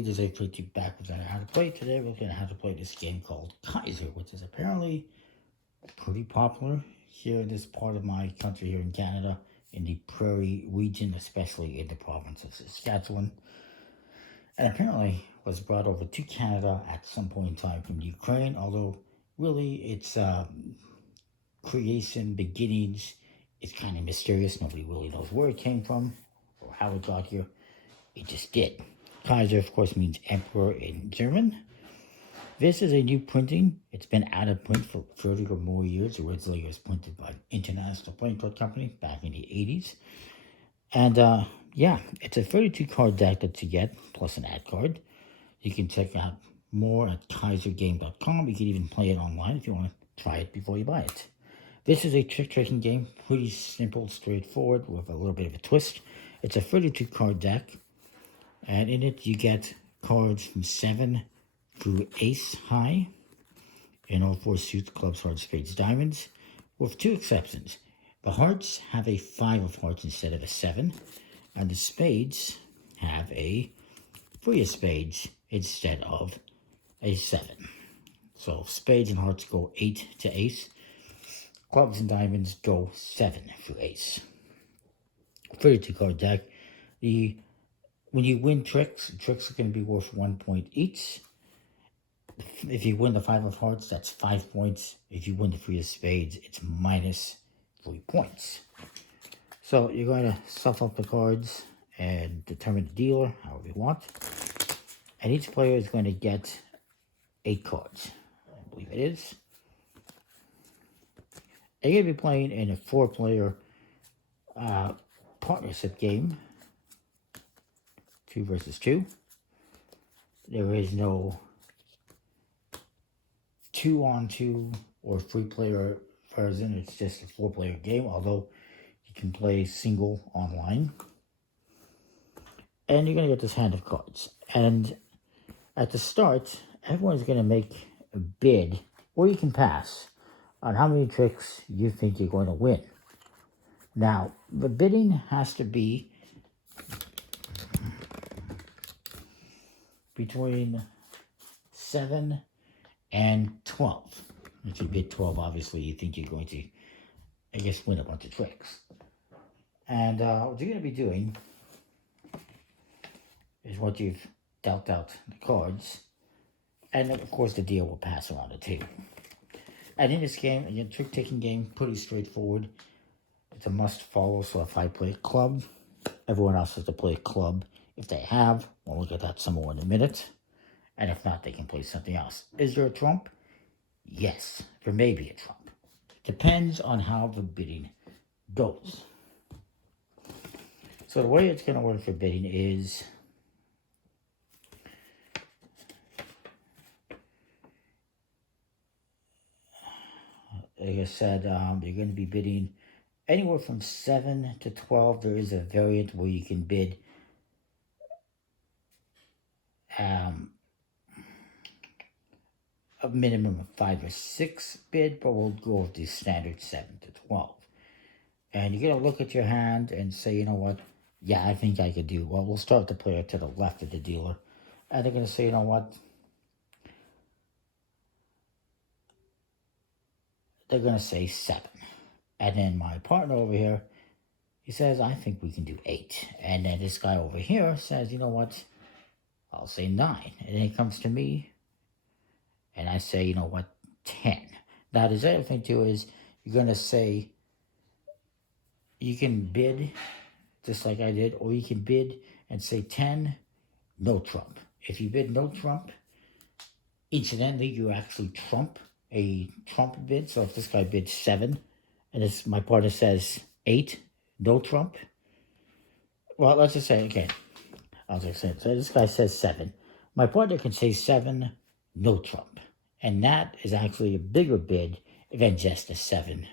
He does a pretty backwards on how to play. Today we're looking at how to play this game called Kaiser, which is apparently pretty popular here in this part of my country, here in Canada, in the prairie region, especially in the province of Saskatchewan. And apparently was brought over to Canada at some point in time from Ukraine, although really its creation, beginnings, is kind of mysterious. Nobody really knows where it came from or how it got here. It just did. Kaiser, of course, means emperor in German. This is a new printing. It's been out of print for 30 or more years. Originally, it was printed by International Playing Card Company back in the 80s. And yeah, it's a 32 card deck that you get, plus an ad card. You can check out more at kaisergame.com. You can even play it online if you want to try it before you buy it. This is a trick-taking game, pretty simple, straightforward, with a little bit of a twist. It's a 32 card deck. And in it, you get cards from 7 through ace high in all 4 suits, clubs, hearts, spades, diamonds, with 2 exceptions. The hearts have a 5 of hearts instead of a 7, and the spades have a 3 of spades instead of a 7. So spades and hearts go 8 to ace. Clubs and diamonds go 7 through ace. 32 card deck. When you win tricks are going to be worth 1 point each. If you win the 5 of hearts, that's 5 points. If you win the 3 of spades, it's minus 3 points. So you're going to stuff up the cards and determine the dealer, however you want. And each player is going to get 8 cards. I believe it is. You're going to be playing in a 4-player partnership game. 2 versus 2. There is no 2-on-2 or 3-player version. It's just a 4-player game, although you can play single online. And you're going to get this hand of cards. And at the start, everyone's going to make a bid, or you can pass, on how many tricks you think you're going to win. Now, the bidding has to be between 7 and 12. If you bid 12, obviously you think you're going to, I guess, win a bunch of tricks. And what you're going to be doing is what you've dealt out the cards. And of course the deal will pass around the table. And in this game, again, trick-taking game, pretty straightforward. It's a must follow, so if I play club, everyone else has to play club. If they have, we'll look at that some more in a minute. And if not, they can play something else. Is there a trump? Yes, there may be a trump. Depends on how the bidding goes. So the way it's going to work for bidding is like I said, you're going to be bidding anywhere from 7 to 12. There is a variant where you can bid a minimum of 5 or 6 bid, but we'll go with the standard 7 to 12. And you're going to look at your hand and say, you know what, yeah, I think I could do. Well, we'll start with the player to the left of the dealer. And they're going to say, you know what, they're going to say 7. And then my partner over here, he says, I think we can do 8. And then this guy over here says, you know what, I'll say 9. And then he comes to me, and I say, you know what, 10. Now, the other thing, too, is you're going to say, you can bid, just like I did, or you can bid and say 10, no trump. If you bid no trump, incidentally, you actually trump a trump bid. So if this guy bids 7, and my partner says 8, no trump. Well, let's just say, okay, I'll just say, so this guy says 7. My partner can say 7, no trump. And that is actually a bigger bid than just a 7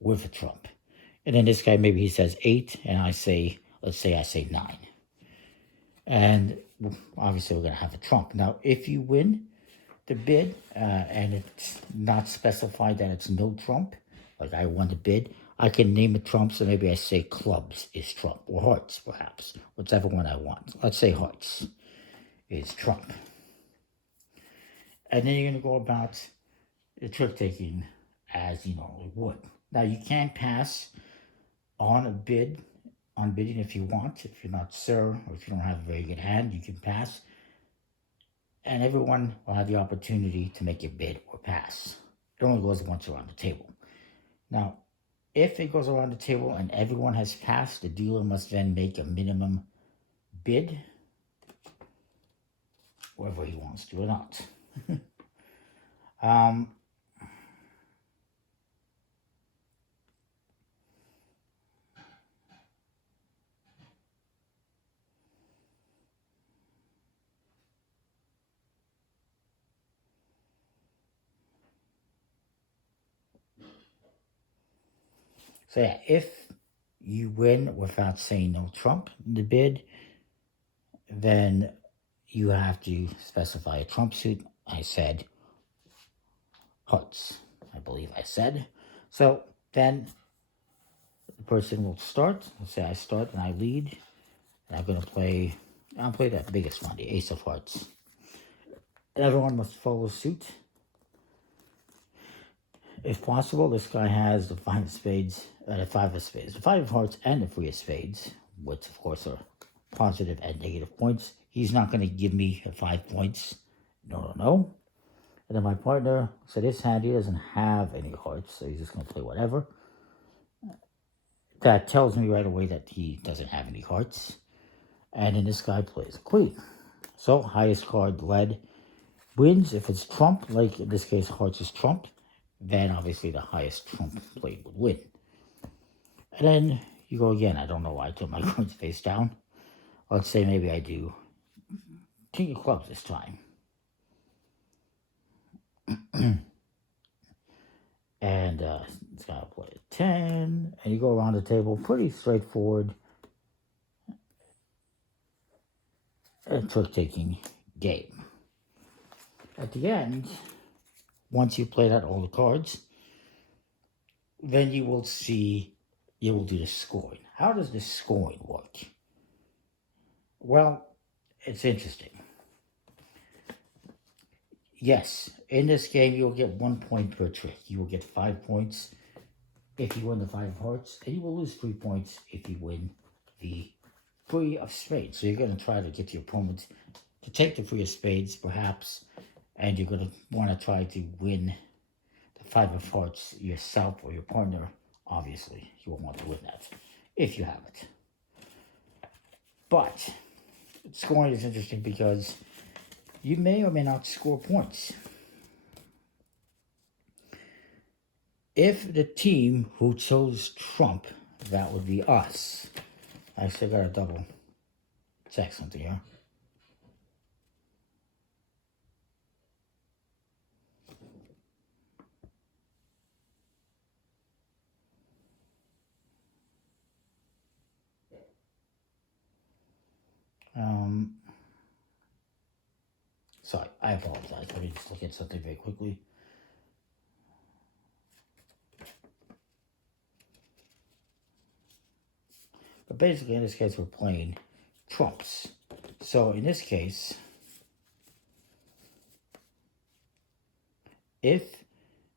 with a trump. And then this guy, maybe he says 8, and I say, let's say I say 9. And obviously we're going to have a trump. Now, if you win the bid, and it's not specified that it's no trump, like I won the bid, I can name a trump, so maybe I say clubs is trump, or hearts, perhaps, whichever one I want. Let's say hearts. is trump. And then you're going to go about the trick taking as you normally would. Now you can pass on bidding if you want. If you're not sure or if you don't have a very good hand, you can pass. And everyone will have the opportunity to make a bid or pass. It only goes once around the table. Now, if it goes around the table and everyone has passed, the dealer must then make a minimum bid, whether he wants to or not. So yeah, if you win without saying no trump in the bid, then you have to specify a trump suit. I said hearts, I believe I said. So then the person will start. Let's say I start and I lead. And I'll play that biggest one, the ace of hearts. And everyone must follow suit. If possible, this guy has the five of spades, the five of hearts, and the three of spades, which of course are positive and negative points. He's not going to give me 5 points. No. And then my partner, so this hand, he doesn't have any hearts, so he's just going to play whatever. That tells me right away that he doesn't have any hearts. And then this guy plays a queen. So highest card led wins. If it's trump, like in this case hearts is trump, then obviously the highest trump played would win. And then you go again. I don't know why I took my cards face down. Let's say maybe I do king of clubs this time. And it's got to play a 10. And you go around the table. Pretty straightforward. A trick-taking game. At the end, once you played out all the cards, then you will do the scoring. How does the scoring work? Well, it's interesting. Yes, in this game, you'll get 1 point per trick. You will get 5 points if you win the 5 of hearts, and you will lose 3 points if you win the 3 of spades. So you're going to try to get your opponent to take the 3 of spades, perhaps, and you're going to want to try to win the 5 of hearts yourself or your partner. Obviously, you will want to win that if you have it. But scoring is interesting because you may or may not score points. If the team who chose trump, that would be us. I still got to double check something here. Sorry, I apologize. Let me just look at something very quickly. But basically, in this case, we're playing trumps. So in this case,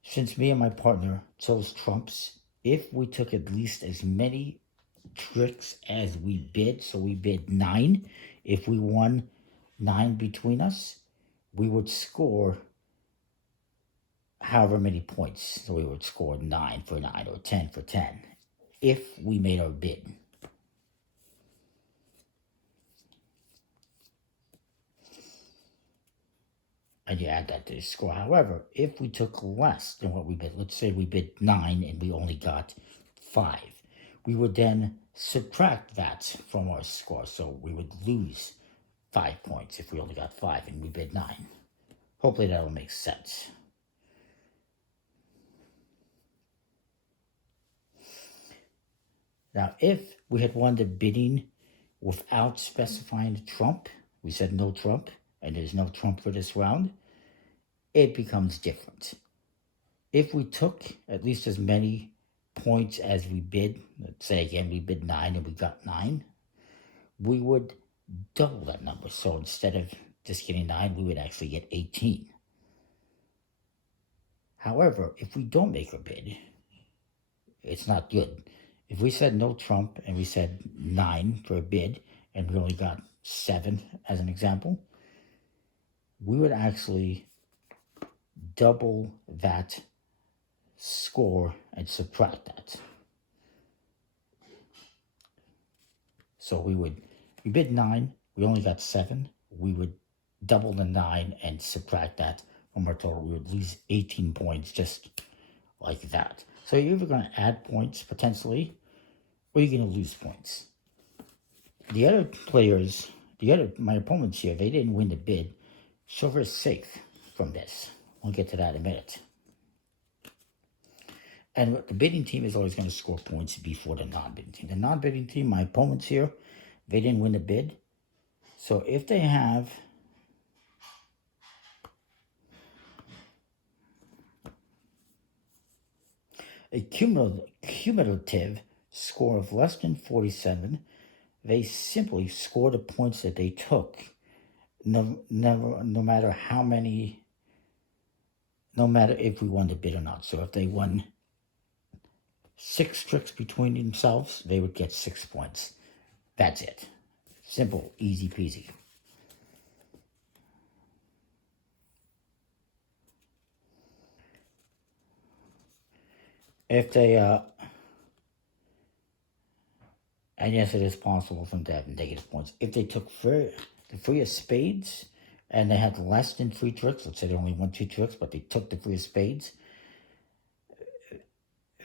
since me and my partner chose trumps, if we took at least as many tricks as we bid, so we bid 9, if we won 9 between us, we would score however many points. So we would score 9 for 9 or 10 for 10 if we made our bid. And you add that to the score. However, if we took less than what we bid, let's say we bid 9 and we only got 5, we would then subtract that from our score. So we would lose 5 points if we only got 5 and we bid 9. Hopefully that will make sense. Now, if we had won the bidding without specifying the trump, we said no trump, and there's no trump for this round, it becomes different. If we took at least as many points as we bid, let's say again we bid 9 and we got 9, we would double that number. So instead of just getting 9, we would actually get 18. However, if we don't make a bid, it's not good. If we said no Trump and we said 9 for a bid and we only got 7 as an example, we would actually double that score and subtract that. So we bid 9, we only got 7, we would double the 9 and subtract that from our total. We would lose 18 points just like that. So you're either going to add points potentially, or you're going to lose points. The other players, my opponents here, they didn't win the bid, so they're safe from this. We'll get to that in a minute. And the bidding team is always going to score points before the non-bidding team. The non-bidding team, my opponents here, they didn't win the bid. So if they have a cumulative score of less than 47, they simply score the points that they took, no matter how many, no matter if we won the bid or not. So if they won 6 tricks between themselves, they would get 6 points. That's it. Simple, easy peasy. If they, and yes, it is possible for them to have negative points. If they took the 3 of spades and they had less than 3 tricks, let's say they only won 2 tricks, but they took the 3 of spades,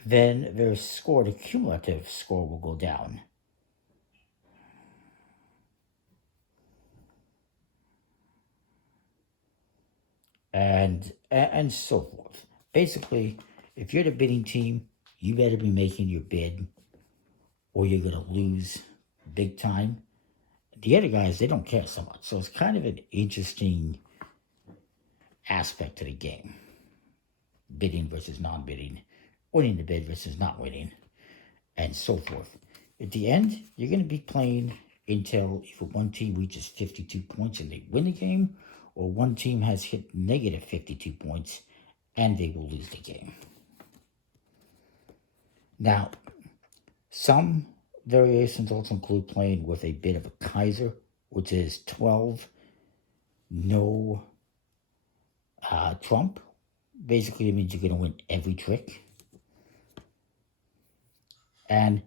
then their score, the cumulative score, will go down. And so forth. Basically, if you're the bidding team, you better be making your bid or you're going to lose big time. The other guys, they don't care so much. So it's kind of an interesting aspect to the game. Bidding versus non-bidding, winning the bid versus not winning, and so forth. At the end, you're going to be playing until either one team reaches 52 points and they win the game, or one team has hit negative 52 points and they will lose the game. Now, some variations also include playing with a bit of a Kaiser, which is 12, no Trump. Basically, it means you're going to win every trick. And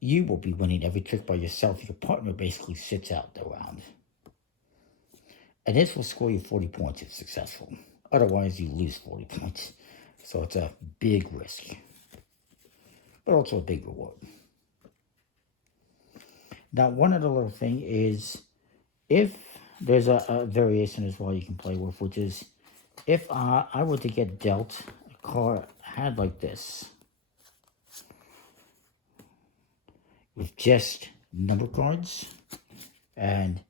you will be winning every trick by yourself. Your partner basically sits out the round. And this will score you 40 points if successful. Otherwise, you lose 40 points. So it's a big risk, but also a big reward. Now, one other little thing is, if there's a variation as well you can play with, which is, if I were to get dealt a card had like this, with just number cards, and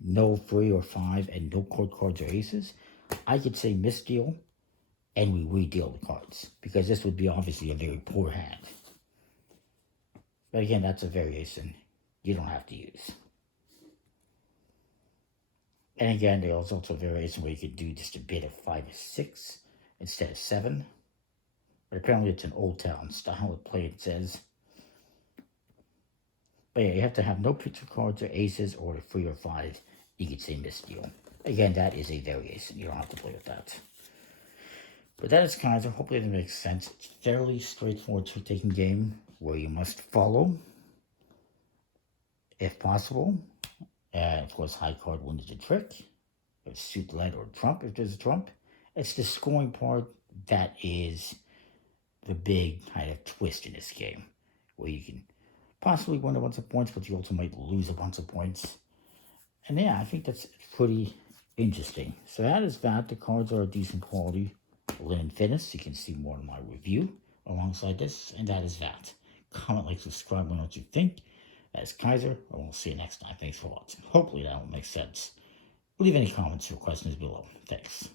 no 3 or 5, and no court cards or aces, I could say misdeal, and we redeal the cards, because this would be obviously a very poor hand. But again, that's a variation you don't have to use. And again, there's also a variation where you could do just a bit of 5 or 6 instead of 7. But apparently it's an Old Town style of play, it says. But yeah, you have to have no picture cards or aces, or 3 or 5. You could say misdeal. Again, that is a variation. You don't have to play with that. But that is Kaiser. Hopefully it makes sense. It's a fairly straightforward trick-taking game where you must follow, if possible. And of course, high card wins the trick. If suit led or trump, if there's a trump. It's the scoring part that is the big kind of twist in this game, where you can possibly win a bunch of points, but you also might lose a bunch of points. And yeah, I think that's pretty interesting. So that is that. The cards are a decent quality. Linen Fitness. You can see more of my review alongside this. And that is that. Comment, like, subscribe, and what you think. That's Kaiser, and we'll see you next time. Thanks for watching. Hopefully that will make sense. Leave any comments or questions below. Thanks.